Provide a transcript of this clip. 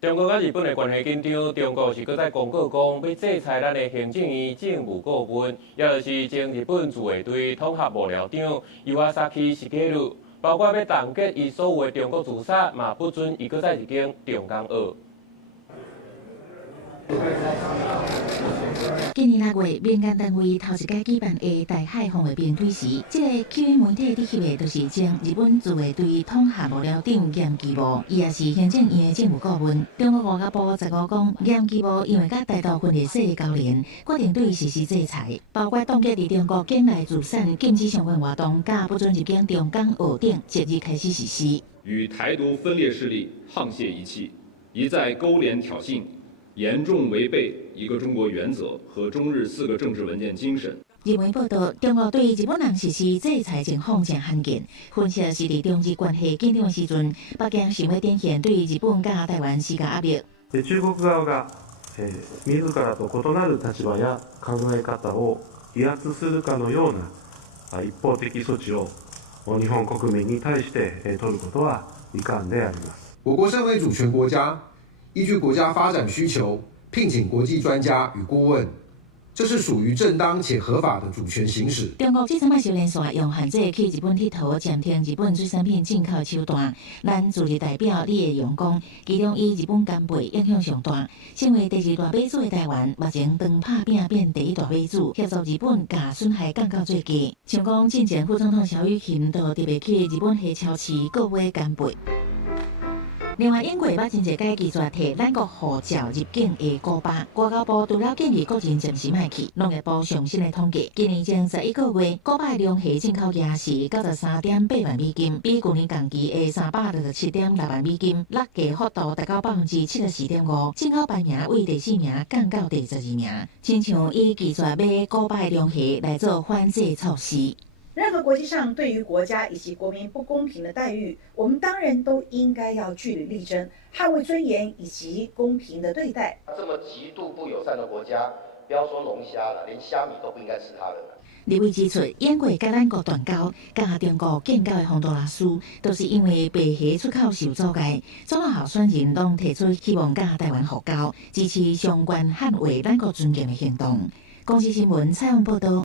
中国甲日本的关系紧张，中国是搁在公告讲要制裁咱的行政院政务顾问，也就是前日本自卫队统合幕僚长伊瓦萨奇史圭鲁，包括要冻结伊所有的中国自杀，嘛不准伊搁在入境中港澳。今年6月，民间单位头一届举办的大海防卫兵推时，这个区域媒体伫翕的就是前日本自卫队统合幕僚长严基无，伊也是行政院的政务顾问。中国外交部15讲，严基无因为甲台独分裂式的交联，决定对伊实施制裁，包括冻结伫中国境内自产、禁止相关活动，甲不准入境中港澳等，即日开始实施。与台独分裂势力沆瀣一气，一再勾连挑衅。严重违背一个中国原则和中日4个政治文件精神。日媒报道，中国对日本人实施制裁情况真罕见。分析是伫中日关系紧张的时阵，北京想要展现对日本甲台湾施加压力。中国側が自らと異なる立場や考え方を威圧するかのような一方的措置を日本国民に対して取ることは遺憾であります。我国身为主权国家。依据国家发展需求，聘请国际专家与顾问，这是属于正当且合法的主权行使。中国这3摆修连线用限制去日本佚佗，暂停日本水产品进口手段。咱自日代表李会勇讲，其中以日本干贝影响上大。身为第2大买主的台湾，目前当拍拼变第1大买主，协助日本甲损害降到最低。像讲，进前副总统萧雨芹都特别去日本黑超市购买干贝。另外，英国捌真侪届记者替咱国护照入境的古巴，外交部除了建议国人暂时莫去，农业部上新的统计，今年前11个月，古巴的龙虾进口额是93.8万美金，比去年同期的367.6万美金，落价幅度达到74.5%，进口排名为第4名降到第12名。亲像以记者买古巴的龙虾来做反制措施。任何国际上对于国家以及国民不公平的待遇，我们当然都应该要据理力争，捍卫尊严以及公平的对待。这么极度不友善的国家，不要说龙虾了，连虾米都不应该吃它的。李伟指出，英国甲咱国断交，甲中国建交的洪都拉斯，都是因为白虾出口受阻碍。总统候选人拢提出希望甲台湾复交，支持相关捍卫咱国尊严的行动。公司新闻采访报道。